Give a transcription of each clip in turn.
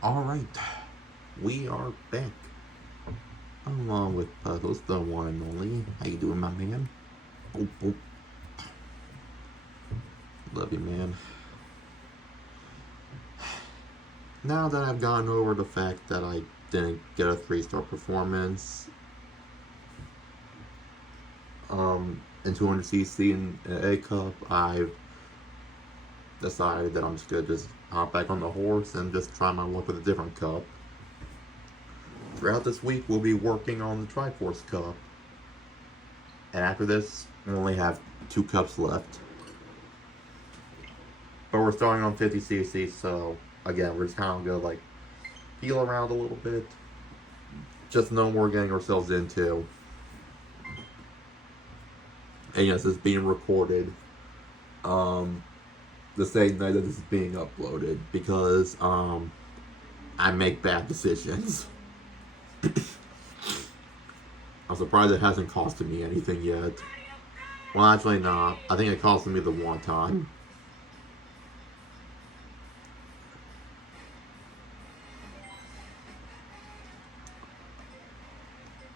Alright, we are back. Along with Puddles, the one and only. How you doing, my man? Oh, oh. Love you, man. Now that I've gotten over the fact that I didn't get a 3-star performance, in 200cc in A Cup, I've decided that I'm just gonna just hop back on the horse and just try my luck with a different cup. Throughout this week, we'll be working on the Triforce Cup. And after this, we only have 2 cups left. But we're starting on 50cc, so again, we're just kind of gonna like feel around a little bit. Just know what we're getting ourselves into. And yes, it's being recorded the same night that this is being uploaded because I make bad decisions. I'm surprised it hasn't costed me anything yet. Well, actually, not. I think it costed me the one time.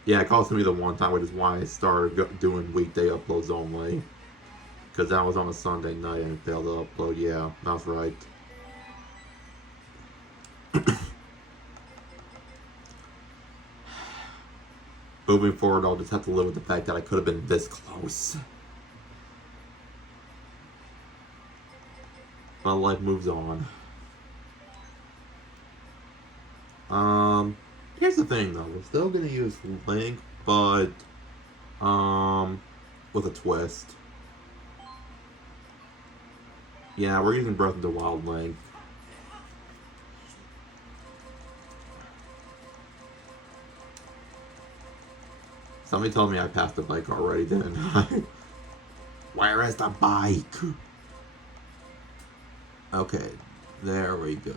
Yeah, it costed me the one time, which is why I started doing weekday uploads only. Because that was on a Sunday night and it failed to upload. Yeah, that's right. Moving forward, I'll just have to live with the fact that I could have been this close. But life moves on. Here's the thing though, we're still gonna use Link, but with a twist. Yeah, we're using Breath of the Wild Link. Somebody told me I passed the bike already, didn't I? Where is the bike? Okay, there we go.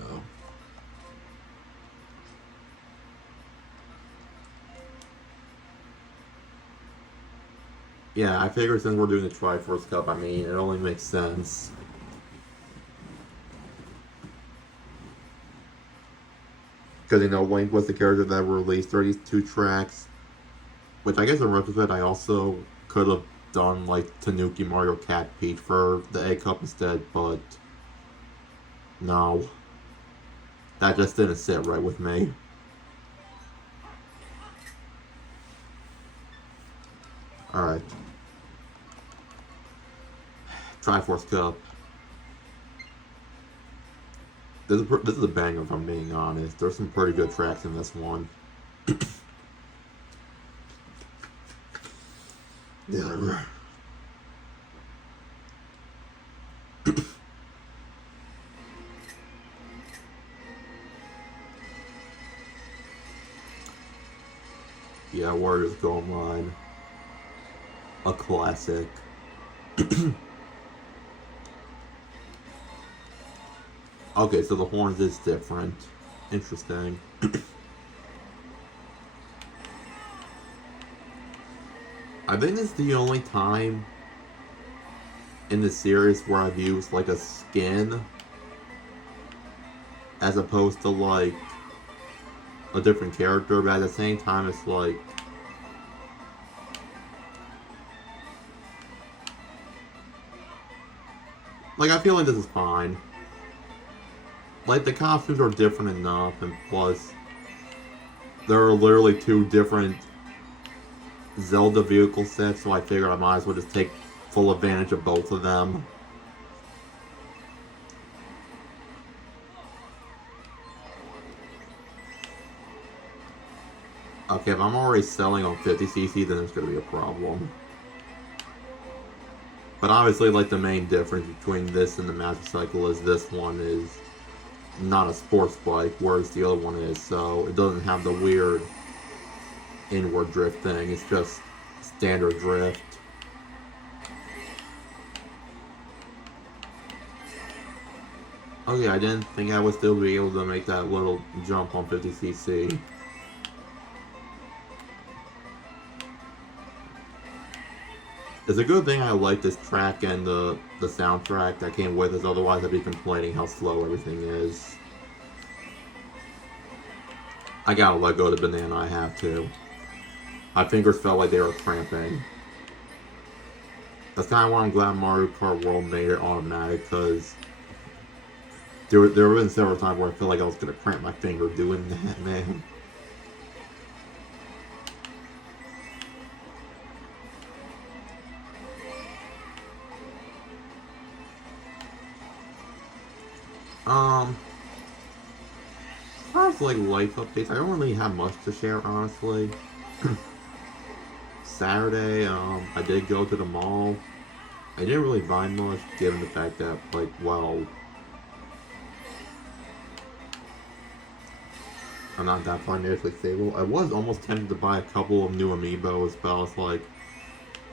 Yeah, I figured since we're doing the Triforce Cup, I mean, it only makes sense. Because, you know, Link was the character that released 32 tracks. Which I guess in retrospect, I also could have done, like, Tanuki Mario Cat Peach for the A Cup instead, but no. That just didn't sit right with me. Alright. Triforce Cup. This is a banger if I'm being honest. There's some pretty good tracks in this one. Yeah. Yeah, Warriors Go Online. A classic. Okay, so the horns is different. Interesting. I think this is the only time in the series where I've used like a skin as opposed to like a different character, but at the same time it's like I feel like this is fine. Like the costumes are different enough, and plus there are literally 2 different Zelda vehicle sets, so I figured I might as well just take full advantage of both of them. Okay, if I'm already selling on 50cc, then there's going to be a problem. But obviously, like, the main difference between this and the Master Cycle is this one is not a sports bike, whereas the other one is, so it doesn't have the weird inward drift thing, it's just standard drift. Okay, I didn't think I would still be able to make that little jump on 50cc. It's a good thing I like this track and the soundtrack that came with it, otherwise I'd be complaining how slow everything is. I gotta let go of the banana, I have to. My fingers felt like they were cramping. That's kind of why I'm glad Mario Kart World made it automatic, because there have been several times where I felt like I was gonna cramp my finger doing that, man. As far as like life updates, I don't really have much to share, honestly. Saturday, I did go to the mall. I didn't really buy much, given the fact that, like, well, I'm not that financially stable. I was almost tempted to buy a couple of new amiibos, but I was like,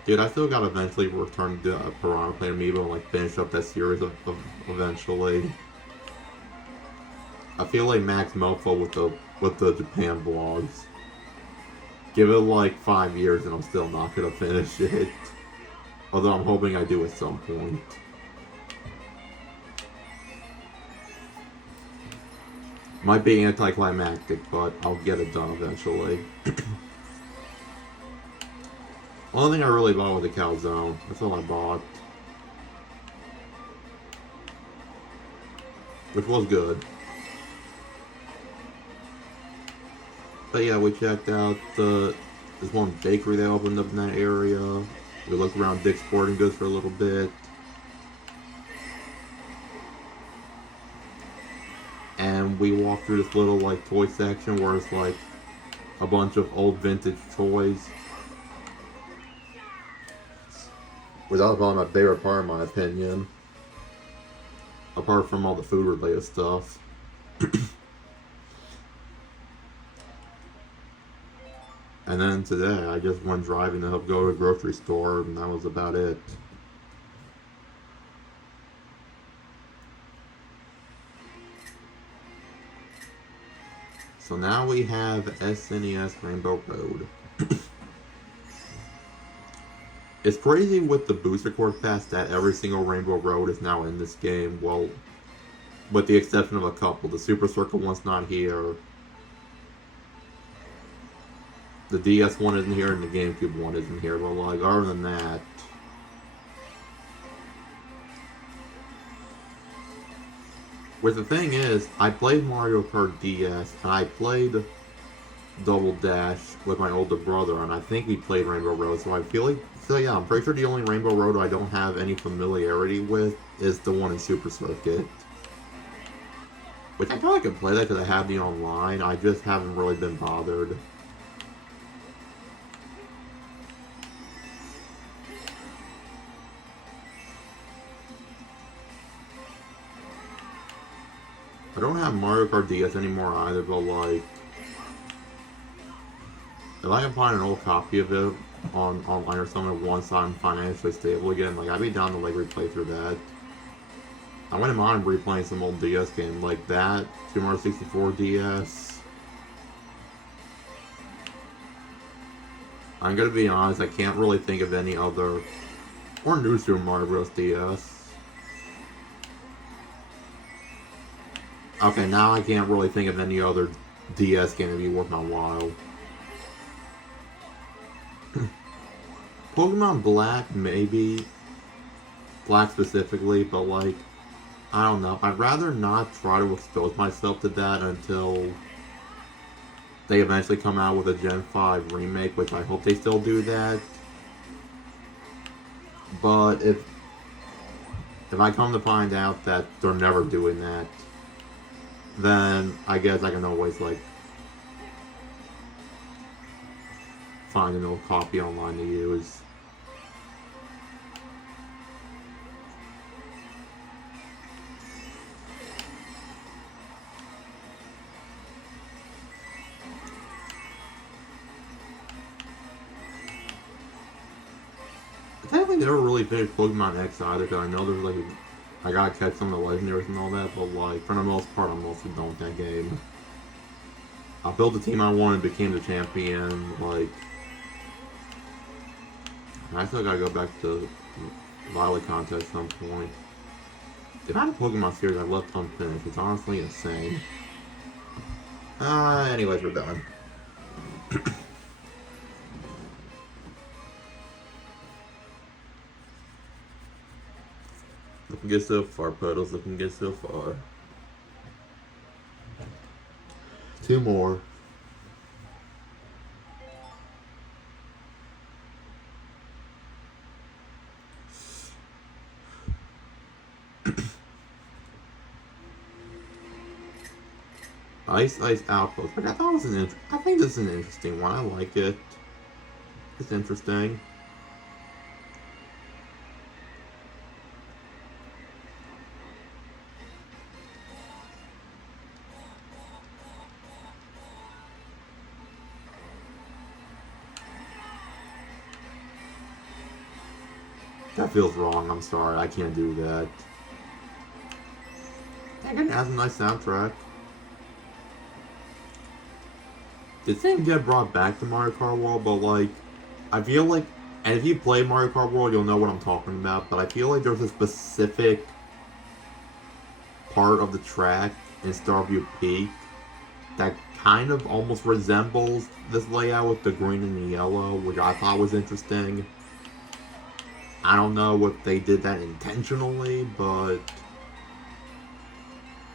dude, I still gotta eventually return to Piranha Plant amiibo and like finish up that series eventually. I feel like Max Mofo with the Japan vlogs. Give it like 5 years and I'm still not gonna finish it. Although I'm hoping I do at some point. Might be anticlimactic, but I'll get it done eventually. Only thing I really bought was the calzone. That's all I bought. Which was good. But yeah, we checked out this one bakery that opened up in that area. We looked around Dick's Sporting Goods for a little bit. And we walked through this little like toy section where it's like a bunch of old vintage toys. Which that was probably my favorite part in my opinion. Apart from all the food related stuff. And then today, I just went driving to help go to a grocery store, and that was about it. So now we have SNES Rainbow Road. It's crazy with the booster course pass that every single Rainbow Road is now in this game. Well, with the exception of a couple. The Super Circle one's not here. The DS one isn't here and the GameCube one isn't here, but like other than that, which the thing is, I played Mario Kart DS and I played Double Dash with my older brother, and I think we played Rainbow Road. So I feel like, so yeah, I'm pretty sure the only Rainbow Road I don't have any familiarity with is the one in Super Circuit. Which I probably could play that because I have the online. I just haven't really been bothered. I don't have Mario Kart DS anymore either, but like, if I can find an old copy of it online or something once I'm financially stable again, like I'd be down to like replay through that. I wouldn't mind replaying some old DS game like that, Super Mario 64 DS. I'm gonna be honest, I can't really think of any other, or new Super Mario Bros. DS. Okay, now I can't really think of any other DS game to be worth my while. Pokemon Black, maybe. Black specifically, but like, I don't know. I'd rather not try to expose myself to that until they eventually come out with a Gen 5 remake, which I hope they still do that. But if I come to find out that they're never doing that, then I guess I can always like find an old copy online to use. I technically never really finished Pokemon X either, because I know there's like I gotta catch some of the legendaries and all that, but like for the most part I'm mostly done with that game. I built the team I wanted, became the champion, like I still gotta go back to Violet contest at some point. The amount of Pokemon series I left unfinished is honestly insane. Anyways, we're done. Looking good so far, Puddles. Looking good so far. 2 more. Ice Outpost. Like, I thought it was I think this is an interesting one. I like it. It's interesting. That feels wrong. I'm sorry. I can't do that. It has a nice soundtrack. This thing get brought back to Mario Kart World, but like, I feel like, and if you play Mario Kart World, you'll know what I'm talking about. But I feel like there's a specific part of the track in Starview Peak that kind of almost resembles this layout with the green and the yellow, which I thought was interesting. I don't know if they did that intentionally, but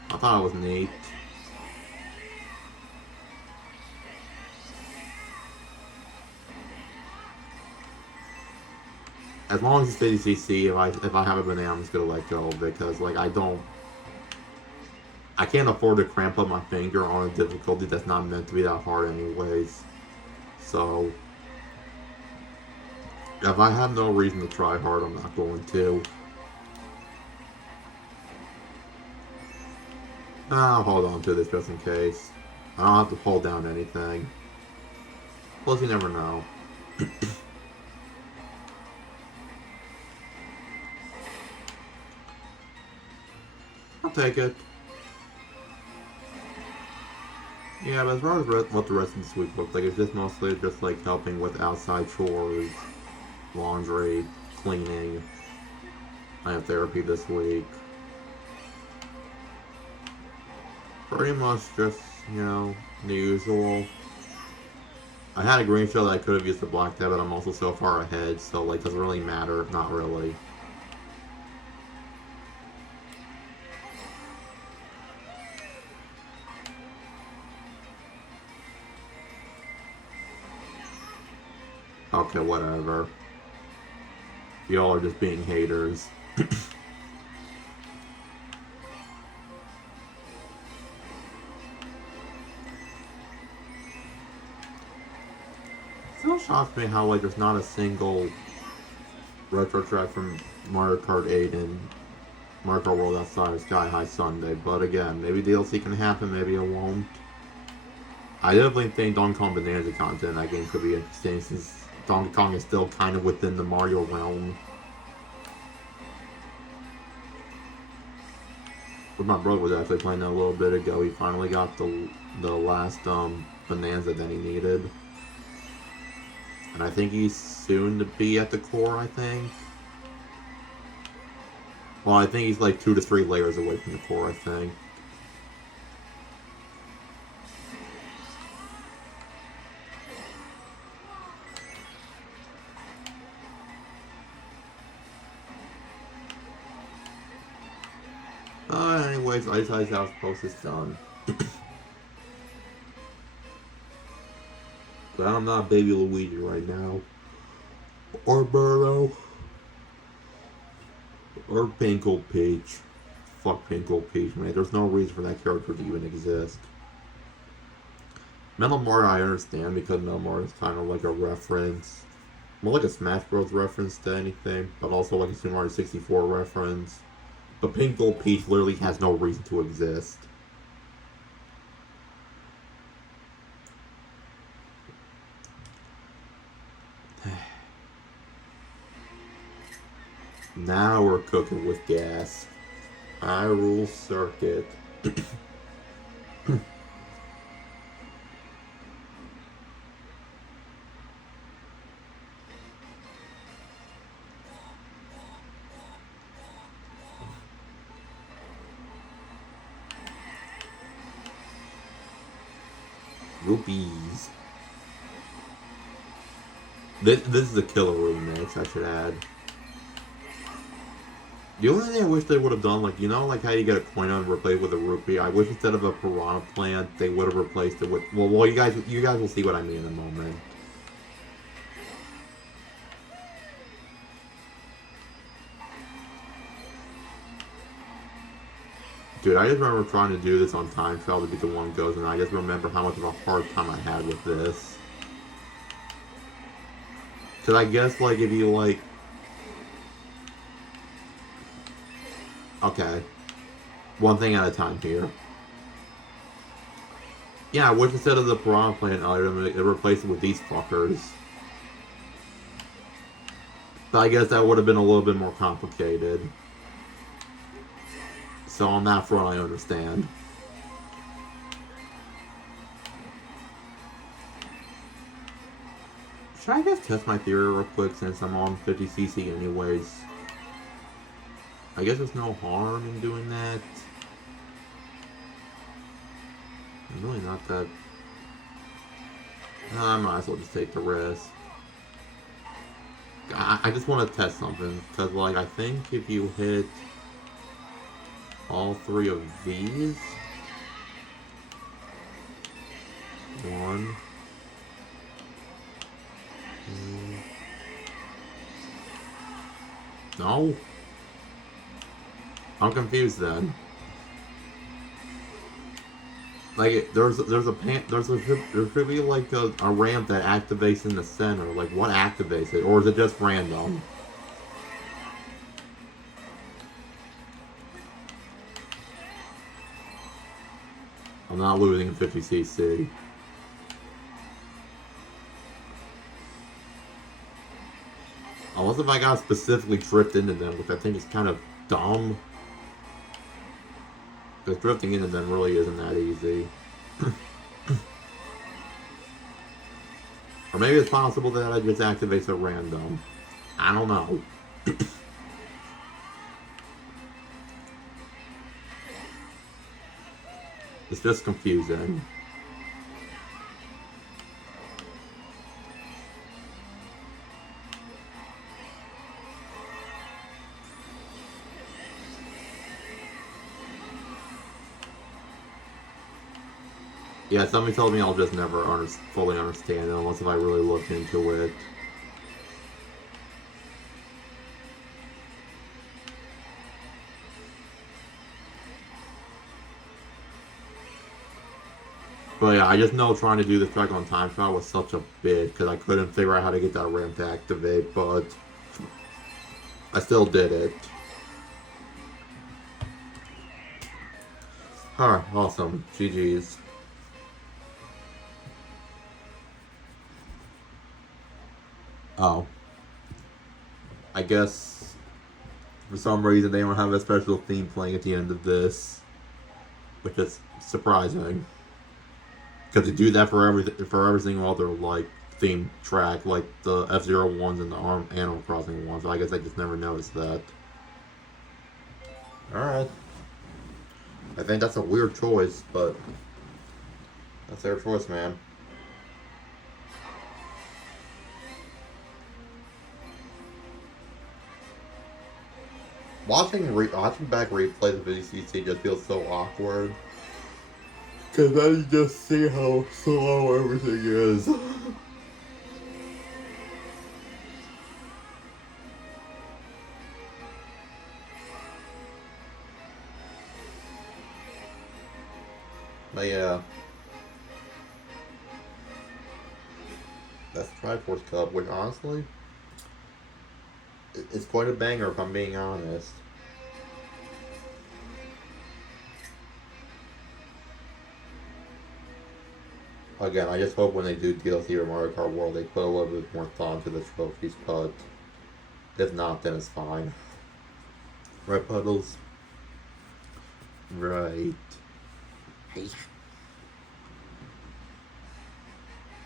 I thought it was neat. As long as it's 50cc, if I have a banana, I'm just gonna let go because like I can't afford to cramp up my finger on a difficulty that's not meant to be that hard anyways. So if I have no reason to try hard, I'm not going to. I'll hold on to this just in case. I don't have to hold down anything. Plus, you never know. I'll take it. Yeah, but as far as what the rest of this week looks like, it's just mostly just like helping with outside chores, laundry, cleaning. I have therapy this week. Pretty much just, you know, the usual. I had a green shell that I could have used the black tab, but I'm also so far ahead, so like, doesn't really matter. Not really. Okay, whatever. Y'all are just being haters. Still shocks me how like there's not a single retro track from Mario Kart 8 and Mario Kart World outside of Sky High Sunday. But again, maybe DLC can happen, maybe it won't. I definitely think Donkey Kong Bonanza content in that game could be interesting since Donkey Kong is still kind of within the Mario realm. But my brother was actually playing that a little bit ago. He finally got the last Bonanza that he needed. And I think he's soon to be at the core, I think. Well, I think he's like 2 to 3 layers away from the core, I think. Anyways, Ice Outpost is done. But I'm not Baby Luigi right now. Or Burrow. Or Pinkle Peach. Fuck Pinkle Peach, man. There's no reason for that character to even exist. Metal Mario I understand because Metal Mario is kind of like a reference. More like a Smash Bros. Reference to anything, but also like a Super Mario 64 reference. But Pinkle Peach literally has no reason to exist. Now we're cooking with gas. Hyrule Circuit. Rupees. This is a killer remix, I should add. The only thing I wish they would have done, like, you know, like how you get a coin and replace with a rupee. I wish instead of a piranha plant, they would have replaced it with. Well, you guys will see what I mean in a moment. Dude, I just remember trying to do this on time trial to be the one goes, and I just remember how much of a hard time I had with this. Cause I guess like if you like. Okay. One thing at a time here. Yeah, I wish instead of the piranha plant item, it replaced it with these fuckers. But I guess that would have been a little bit more complicated. So on that front, I understand. Should I just test my theory real quick since I'm on 50cc anyways? I guess there's no harm in doing that. I'm really not that... I might as well just take the risk. I just want to test something, because, like, I think if you hit all three of these... One... No? I'm confused then. Like there should be like a ramp that activates in the center. Like what activates it, or is it just random? I'm not losing 50cc. Unless if I got specifically drift into them, which I think is kind of dumb. Because drifting into them really isn't that easy. Or maybe it's possible that I just activates at random. I don't know. It's just confusing. Yeah, somebody told me I'll just never fully understand it unless if I really look into it. But yeah, I just know trying to do the track on time trial was such a bitch because I couldn't figure out how to get that ramp to activate, but I still did it. Alright, awesome. GG's. Oh. I guess for some reason they don't have a special theme playing at the end of this, which is surprising. Because they do that for every single other like theme track, like the F-Zero ones and the Animal Crossing ones. I guess I just never noticed that. Alright. I think that's a weird choice, but that's their choice, man. Watching back replay the VCC just feels so awkward. Cause then you just see how slow everything is. But yeah. That's Triforce Cup, which honestly, it's quite a banger if I'm being honest. Again, I just hope when they do DLC or Mario Kart World, they put a little bit more thought into the trophies, but if not, then it's fine. Right, Puddles? Right. Hey.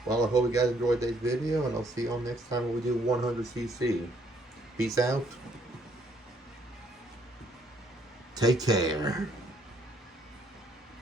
Well, I hope you guys enjoyed today's video, and I'll see you all next time when we do 100cc. Peace out. Take care.